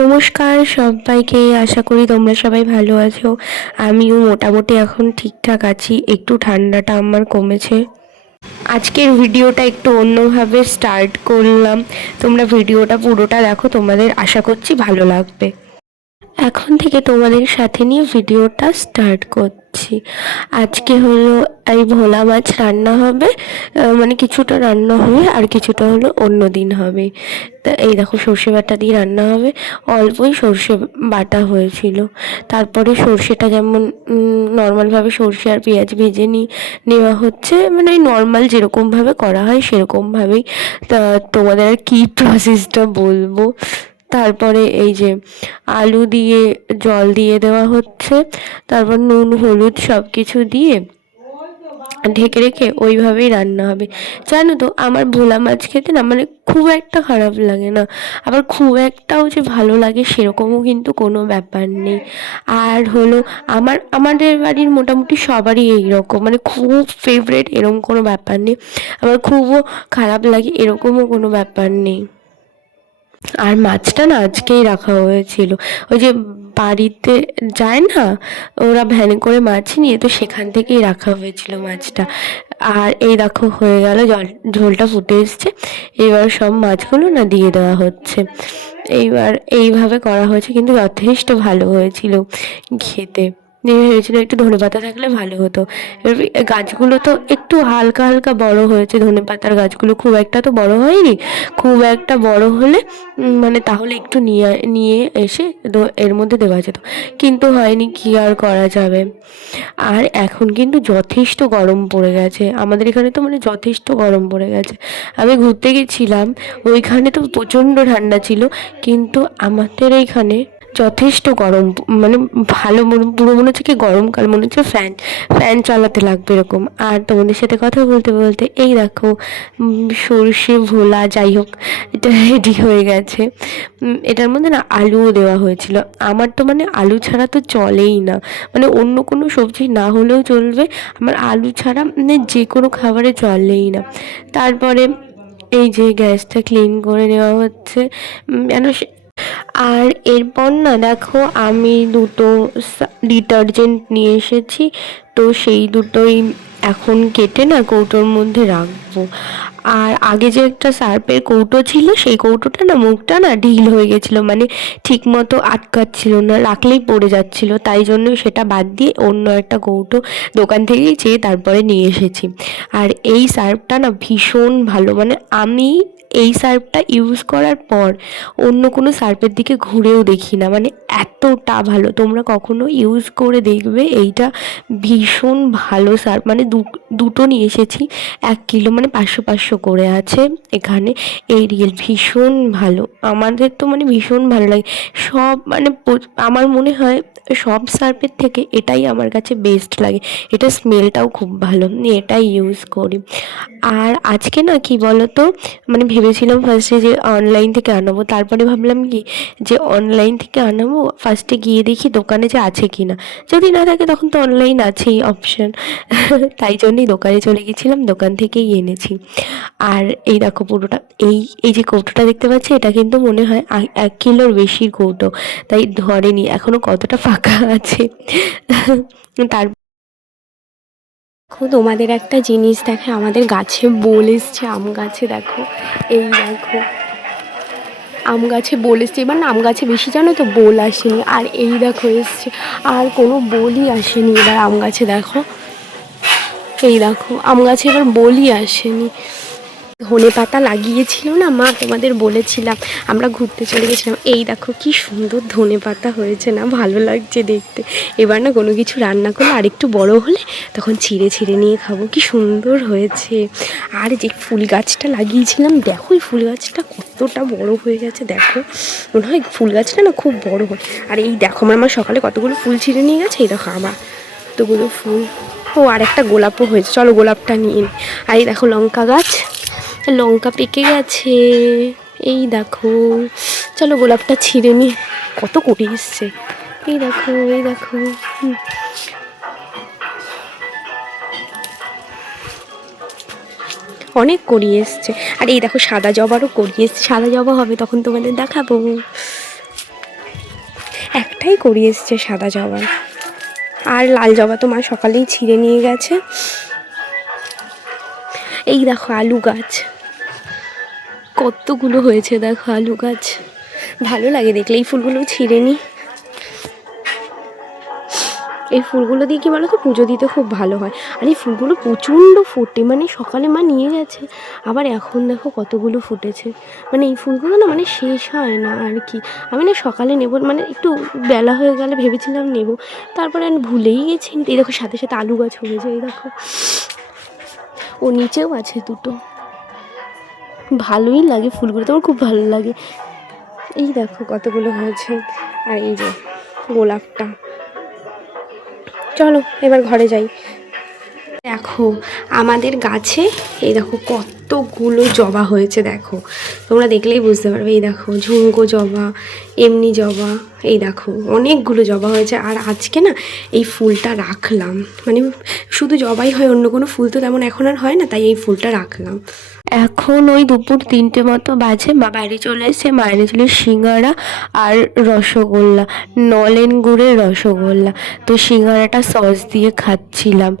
নমস্কার সবাইকে, আশা করি তোমরা সবাই ভালো আছো। আমিও মোটামুটি এখন ঠিকঠাক আছি, একটু ঠান্ডাটা আমার কমেছে। আজকের ভিডিওটা একটু অন্যভাবে স্টার্ট করলাম। তোমরা ভিডিওটা পুরোটা দেখো, তোমাদের আশা করছি ভালো লাগবে। এখন থেকে তোমাদের সাথে নিয়ে ভিডিওটা স্টার্ট করছি। আজকে হলো এই ভোলা মাছ রান্না হবে, মানে কিছুটা রান্না হবে আর কিছুটা হলো অন্য দিন হবে। তা এই দেখো সর্ষে বাটা দিয়ে রান্না হবে, অল্পই সর্ষে বাটা হয়েছিল। তারপরে সর্ষেটা যেমন নর্মালভাবে সর্ষে আর পেঁয়াজ ভেজে নেওয়া হচ্ছে, মানে ওই নর্মাল যেরকমভাবে করা হয় সেরকমভাবেই। তা তোমাদের আর কী প্রসেসটা বলবো। তারপরে এই যে আলু দিয়ে জল দিয়ে দেওয়া হচ্ছে, তারপর নুন হলুদ সব কিছু দিয়ে ঢেকে রেখে ওইভাবেই রান্না হবে। জানো তো, আমার ভোলা মাছ খেতে না মানে খুব একটা খারাপ লাগে না, আবার খুব একটাও যে ভালো লাগে সেরকমও কিন্তু কোনো ব্যাপার নেই। আর হলো আমাদের বাড়ির মোটামুটি সবারই এইরকম, মানে খুব ফেভারেট এরকম কোনো ব্যাপার নেই, আবার খুবও খারাপ লাগে এরকমও কোনো ব্যাপার নেই। আর মাছটা না আজকেই রাখা হয়েছিল, ওই যে বাড়িতে যায় না ওরা ভ্যানে করে মাছ নিয়ে, তো সেখান থেকেই রাখা হয়েছিল মাছটা। আর এই দেখো হয়ে গেল, ঝোলটা ফুটে এসছে। এবার সব মাছগুলো না দিয়ে দেওয়া হচ্ছে। এইবার এইভাবে করা হয়েছে, কিন্তু যথেষ্ট ভালো হয়েছিল খেতে। ভেবেছিলাম একটু ধনেপাতা থাকলে ভালো হতো। এবার গাছগুলো তো একটু হালকা হালকা বড় হয়েছে, ধনেপাতার গাছগুলো খুব একটা তো বড় হয়নি। খুব একটা বড় হলে মানে তাহলে একটু নিয়ে নিয়ে এসে এর মধ্যে দেওয়া যেত, কিন্তু হয়নি, কী আর করা যাবে। আর এখন কিন্তু যথেষ্ট গরম পড়ে গেছে আমাদের এখানে, তো মানে যথেষ্ট গরম পড়ে গেছে। আমি ঘুরতে গেছিলাম, ওইখানে তো প্রচণ্ড ঠান্ডা ছিল, কিন্তু আমাদের এইখানে যথেষ্ট গরম, মানে ভালো পুরো মনে হচ্ছে কি গরমকাল, মনে হচ্ছে ফ্যান চালাতে লাগবে এরকম। আর তোমাদের সাথে কথা বলতে বলতে এই দেখো সর্ষে ভোলা যাই হোক এটা রেডি হয়ে গেছে। এটার মধ্যে না আলুও দেওয়া হয়েছিল। আমার তো মানে আলু ছাড়া তো চলেই না, মানে অন্য কোনো সবজি না হলেও চলবে, আমার আলু ছাড়া মানে যে কোনো খাবারে চলেই না। তারপরে এই যে গ্যাসটা ক্লিন করে নেওয়া হচ্ছে যেন। আর এরপর না দেখো আমি দুটো ডিটারজেন্ট নিয়ে এসেছি, তো সেই দুটোই এখন কেটে না কৌটোর মধ্যে রাখবো। আর আগে যে একটা সার্পের কৌটো ছিল, সেই কৌটোটা না মুখটা না ঢিল হয়ে গেছিলো, মানে ঠিক মতো আটকাচ্ছিল না, রাখলেই পড়ে যাচ্ছিলো, তাই জন্য সেটা বাদ দিয়ে অন্য একটা কৌটো দোকান থেকেই চেয়ে তারপরে নিয়ে এসেছি। আর এই সার্ফটা না ভীষণ ভালো, মানে আমি এই সার্ফটা ইউজ করার পর অন্য কোনো সার্ফের দিকে ঘুরেও দেখি না, মানে এতটা ভালো। তোমরা কখনো ইউজ করে দেখবে, এইটা ভীষণ ভালো সার্ফ। মানে দুটো নিয়ে এসেছি, 1 কিলো, মানে 500 করে আছে এখানে। এই রিয়েল ভীষণ ভালো, আমাদের তো মানে ভীষণ ভালো লাগে সব, মানে আমার মনে হয় সব সার্ফের থেকে এটাই আমার কাছে বেস্ট লাগে। এটা স্মেলটাও খুব ভালো, এটাই ইউজ করি। আর আজকে না কি বলো তো, মানে ভেবেছিলাম ফার্স্টে যে অনলাইন থেকে আনাবো, তারপরে ভাবলাম কি যে অনলাইন থেকে আনাবো, ফার্স্টে গিয়ে দেখি দোকানে যে আছে কি না, যদি না থাকে তখন তো অনলাইন আছেই অপশান। তাই জন্যই দোকানে চলে গেছিলাম, দোকান থেকেই এনেছি। আর এই দেখো পুরোটা, এই এই যে কৌটোটা দেখতে পাচ্ছি, এটা কিন্তু মনে হয় 1 কিলোর বেশির কৌটো, তাই ধরেনি এখনও কতটা ফাঁকা আছে। তার তোমাদের একটা জিনিস দেখে, আমাদের গাছে বোল এসছে, আম গাছে দেখো, এই দেখো আম গাছে বোল এসছে। এবার না আম গাছে বেশি জানো তো বোল আসেনি, আর এই দেখো এসছে, আর কোনো বোলই আসেনি এবার আম গাছে। দেখো এই দেখো আম গাছে এবার বোলই আসেনি। ধনে পাতা লাগিয়েছিল না মা, তোমাদের বলেছিলাম, আমরা ঘুরতে চলে গেছিলাম। এই দেখো কি সুন্দর ধনে পাতা হয়েছে না, ভালো লাগছে দেখতে। এবার না কোনো কিছু রান্না করলে আরেকটু বড় হলে তখন ছিঁড়ে ছিঁড়ে নিয়ে খাবো, কি সুন্দর হয়েছে। আর যে ফুল গাছটা লাগিয়েছিলাম দেখো, এই ফুল গাছটা কতটা বড় হয়ে গেছে দেখো, মনে হয় ফুল গাছটা না খুব বড় হয়। আর এই দেখো আমার সকালে কতগুলো ফুল ছিঁড়ে নিয়ে গেছে, এই দেখো আবার কতগুলো ফুল। ও আর একটা গোলাপও হয়েছে, চলো গোলাপটা নিয়ে নিই। আর এই দেখো লঙ্কা গাছ, লঙ্কা পেকে গেছে, এই দেখো। চলো গোলাপটা ছিঁড়ে নি, কত কুটি এসছে, এই দেখো এই দেখো। অনেক কড়ি এসছে। আর এই দেখো সাদা জবারও কড়ি এসছে, সাদা জবা হবে তখন তোমাদের দেখাবো। একটাই করিয়ে এসছে সাদা জবা, আর লাল জবা তো মা সকালেই ছিঁড়ে নিয়ে গেছে। এই দেখো আলু গাছ কতগুলো হয়েছে, দেখো আলু গাছ, ভালো লাগে দেখলে। এই ফুলগুলো ছিঁড়ে নিই, এই ফুলগুলো দিয়ে কী বলো তো পুজো দিতে খুব ভালো হয়। আর এই ফুলগুলো প্রচণ্ড ফোটে, মানে সকালে মা নিয়ে গেছে, আবার এখন দেখো কতগুলো ফুটেছে। মানে এই ফুলগুলো না মানে শেষ হয় না আর কি। আমি না সকালে নেব, মানে একটু বেলা হয়ে গেলে ভেবেছিলাম নেব, তারপরে আমি ভুলেই গেছি। এই দেখো সাথে সাথে আলু গাছ হয়েছে, এই দেখো ও নিচেও আছে দুটো। ভালোই লাগে ফুলগুলো, তোমার খুব ভালো লাগে। এই দেখো কতগুলো হয়েছে। আর এই যে গোলাপটা, চলো এবার ঘরে যাই। দেখো আমাদের গাছে এই দেখো কতগুলো জবা হয়েছে, দেখো তোমরা দেখলেই বুঝতে পারবে। এই দেখো ঝুমকো জবা, এমনি জবা, এই দেখো অনেকগুলো জবা হয়েছে। আর আজকে না এই ফুলটা রাখলাম, মানে শুধু জবাই হয়, অন্য কোনো ফুল তো তেমন এখন আর হয় না, তাই এই ফুলটা রাখলাম। এখন ওই দুপুর 3টে মতো বাজে, মা বাড়ি চলে এসে, মা এনেছিল সিঙ্গারা আর রসগোল্লা, নলেন গুড়ের রসগোল্লা। তো সিঙ্গারাটা সস দিয়ে খাচ্ছিলাম,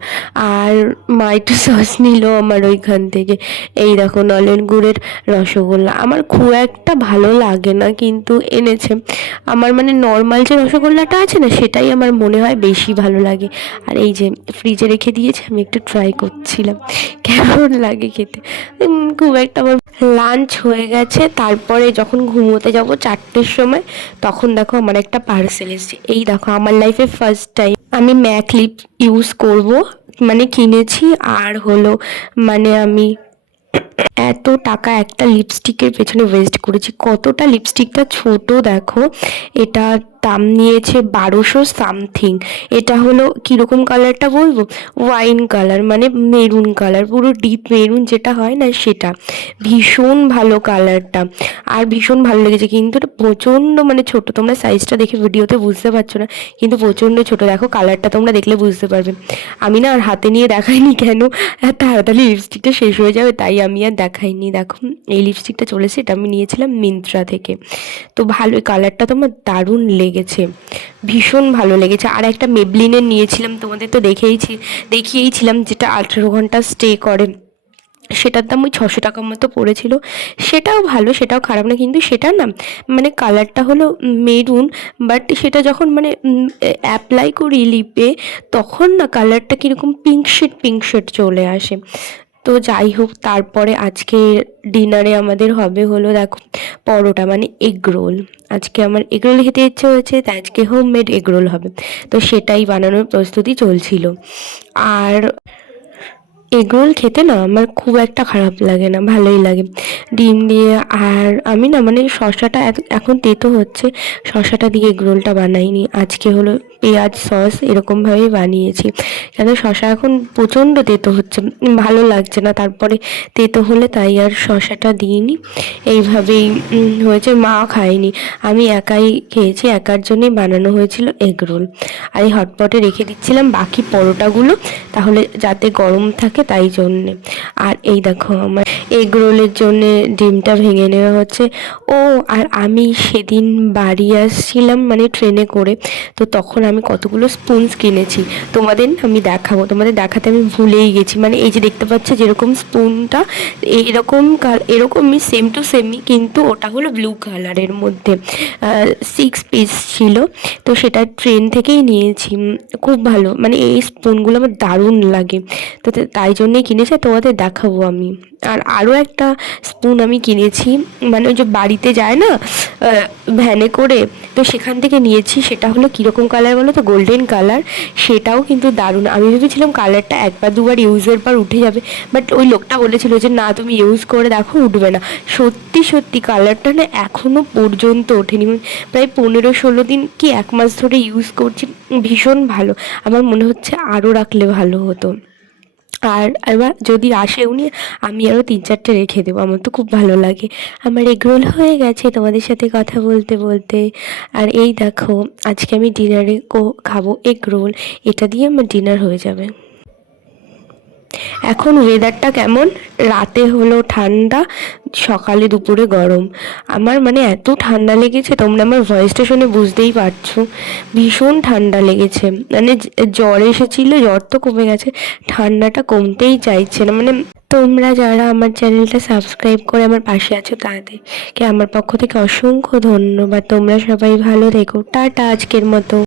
আর মা একটু সস নিল আমার ওইখান থেকে। এই দেখো নলেন গুড়ের রসগোল্লা আমার খুব একটা ভালো লাগে না, কিন্তু এনেছে। আমার মানে নর্মাল যে রসগোল্লাটা আছে না, সেটাই আমার মনে হয় বেশি ভালো লাগে। আর এই যে ফ্রিজে রেখে দিয়েছে, আমি একটু ট্রাই করছিলাম কেমন লাগে খেতে। খুব একটা আমার লাঞ্চ হয়ে গেছে, তারপরে যখন ঘুমোতে যাব 4টের সময়, তখন দেখো আমার একটা পার্সেল এসেছে। এই দেখো আমার লাইফে ফার্স্ট টাইম আমি ম্যাক লিপ ইউজ করব, মানে কিনেছি। আর হলো মানে আমি এত টাকা একটা লিপস্টিকের পেছনে ওয়েস্ট করেছি। কতটা লিপস্টিকটা ছোট দেখো, এটা দাম নিয়েছে 1200 সামথিং। এটা হলো কীরকম কালারটা বলবো, ওয়াইন কালার, মানে মেরুন কালার, পুরো ডিপ মেরুন যেটা হয় না সেটা। ভীষণ ভালো কালারটা, আর ভীষণ ভালো লেগেছে। কিন্তু এটা প্রচণ্ড মানে ছোট, তোমরা সাইজটা দেখে ভিডিওতে বুঝতে পারছো না, কিন্তু প্রচণ্ড ছোট। দেখো কালারটা তোমরা দেখলে বুঝতে পারবে। আমি না আর হাতে নিয়ে দেখাইনি, কেন তাড়াতাড়ি লিপস্টিকটা শেষ হয়ে যাবে, তাই আমি আর দেখাইনি। দেখো এই লিপস্টিকটা চলেছে, এটা আমি নিয়েছিলাম মিন্ত্রা থেকে। তো ভালো, কালারটা তো আমার দারুণ লেগেছে, ভীষণ ভালো লেগেছে। আর একটা মেবলিনের নিয়েছিলাম, তোমাদের তো দেখিয়েইছিলাম, যেটা 18 ঘন্টা স্টে করে। সেটার দাম ওই 600 টাকার মতো পড়েছিল। সেটাও ভালো, সেটাও খারাপ না, কিন্তু সেটা না মানে কালারটা হলো মেরুন, বাট সেটা যখন মানে অ্যাপ্লাই করি লিপে, তখন না কালারটা কীরকম পিঙ্ক শেড চলে আসে। তো যাই হোক, তারপরে আজকে ডিনারে আমাদের হবে হলো দেখো পরোটা, মানে এগ রোল। আজকে আমার এগ রোল খেতে ইচ্ছে হয়েছে, তাই আজকে হোমমেড এগ রোল হবে। তো সেটাই বানানোর প্রস্তুতি চলছিল। আর এগরোল খেতে না আমার খুব একটা খারাপ লাগে না, ভালোই লাগে ডিম দিয়ে। আর আমি না মানে শসাটা এখন তেতো হচ্ছে, শসাটা দিয়ে এগরোলটা বানাইনি। আজকে হলো পেঁয়াজ সস এরকমভাবেই বানিয়েছি, কেন শসা এখন প্রচণ্ড তেতো হচ্ছে, ভালো লাগছে না। তারপরে তেতো হলে তাই আর শসাটা দিইনি, এইভাবেই হয়েছে। মা খায়নি, আমি একাই খেয়েছি, একার জন্যই বানানো হয়েছিল এগরোল। আর এই হটপটে রেখে দিচ্ছিলাম বাকি পরোটাগুলো, তাহলে যাতে গরম থাকে, তাই জন্যে। আর এই দেখো আমার এগ রোলের জন্যে ডিমটা ভেঙে নেওয়া হচ্ছে। ও আর আমি সেদিন বাড়ি আসছিলাম মানে ট্রেনে করে, তো তখন আমি কতগুলো স্পুনস কিনেছি, তোমাদের আমি দেখাবো, তোমাদের দেখাতে আমি ভুলেই গেছি। মানে এই যে দেখতে পাচ্ছ যেরকম স্পুনটা এরকমই সেম টু সেমই, কিন্তু ওটা হলো ব্লু কালারের মধ্যে 6 পিস ছিল। তো সেটা ট্রেন থেকেই নিয়েছি, খুব ভালো, মানে এই স্পুনগুলো আমার দারুণ লাগে, তো তাই জন্যেই কিনেছি, তোমাদের দেখাবো আমি। আর আরও একটা স্পুন আমি কিনেছি, মানে ওই যে বাড়িতে যায় না ভ্যানে করে, তো সেখান থেকে নিয়েছি। সেটা হলো কীরকম কালার বলো তো, গোল্ডেন কালার। সেটাও কিন্তু দারুণ। আমি ভেবেছিলাম কালারটা একবার দুবার ইউজের পর উঠে যাবে, বাট ওই লোকটা বলেছিল যে না তুমি ইউজ করে দেখো, উঠবে না। সত্যি কালারটা না এখনও পর্যন্ত ওঠেনি, প্রায় 15-16 দিন কি 1 মাস ধরে ইউজ করছি, ভীষণ ভালো। আমার মনে হচ্ছে আরও রাখলে ভালো হতো। আর এবার যদি আসে উনি, আমি আরও 3-4টে রেখে দেবো, আমার তো খুব ভালো লাগে। আমার এগরোল হয়ে গেছে তোমাদের সাথে কথা বলতে বলতে। আর এই দেখো আজকে আমি ডিনারে খাবো এগরোল, এটা দিয়ে আমার ডিনার হয়ে যাবে। এখন ওয়েদারটা কেমন, রাতে হলো ঠান্ডা, সকালে দুপুরে গরম। আমার মানে এত ঠান্ডা লেগেছে, তোমরা আমার ভয়েসটা শুনে বুঝতেই পারছো, ভীষণ ঠান্ডা লেগেছে। মানে জ্বর এসেছিলো, জ্বর তো কমে গেছে, ঠান্ডাটা কমতেই চাইছে না। মানে তোমরা যারা আমার চ্যানেলটা সাবস্ক্রাইব করে আমার পাশে আছো তাদেরকে আমার পক্ষ থেকে অসংখ্য ধন্যবাদ। তোমরা সবাই ভালো থেকো, টাটা আজকের মতো।